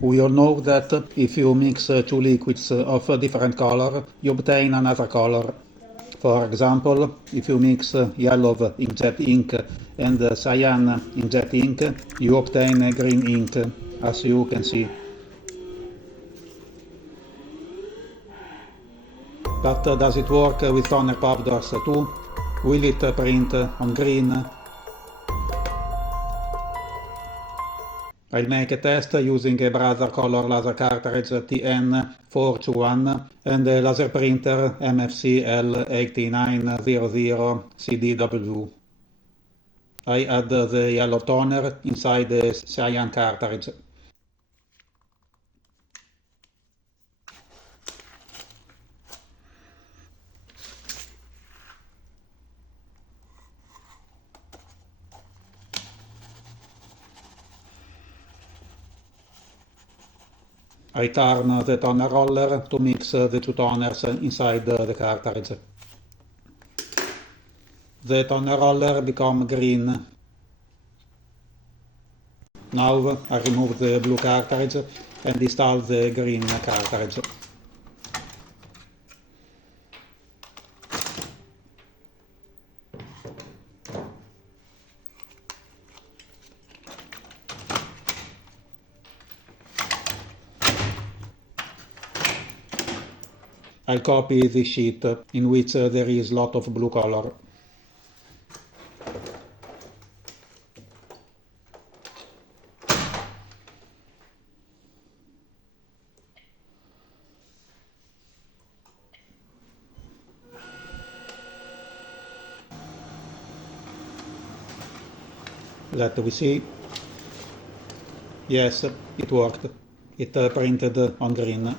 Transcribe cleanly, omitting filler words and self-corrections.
We all know that if you mix two liquids of a different color, you obtain another color. For example, if you mix yellow inkjet ink and cyan inkjet ink, you obtain green ink, as you can see. But does it work with toner powders too? Will it print on green? I'll make a test using a Brother Color laser cartridge TN421 and a laser printer MFC L8900 CDW. I add the yellow toner inside the cyan cartridge. I turn the toner roller to mix the two toners inside the cartridge. The toner roller becomes green. Now I remove the blue cartridge and install the green cartridge. I'll copy this sheet in which there is a lot of blue color. Let we see. Yes, it worked. It printed on green.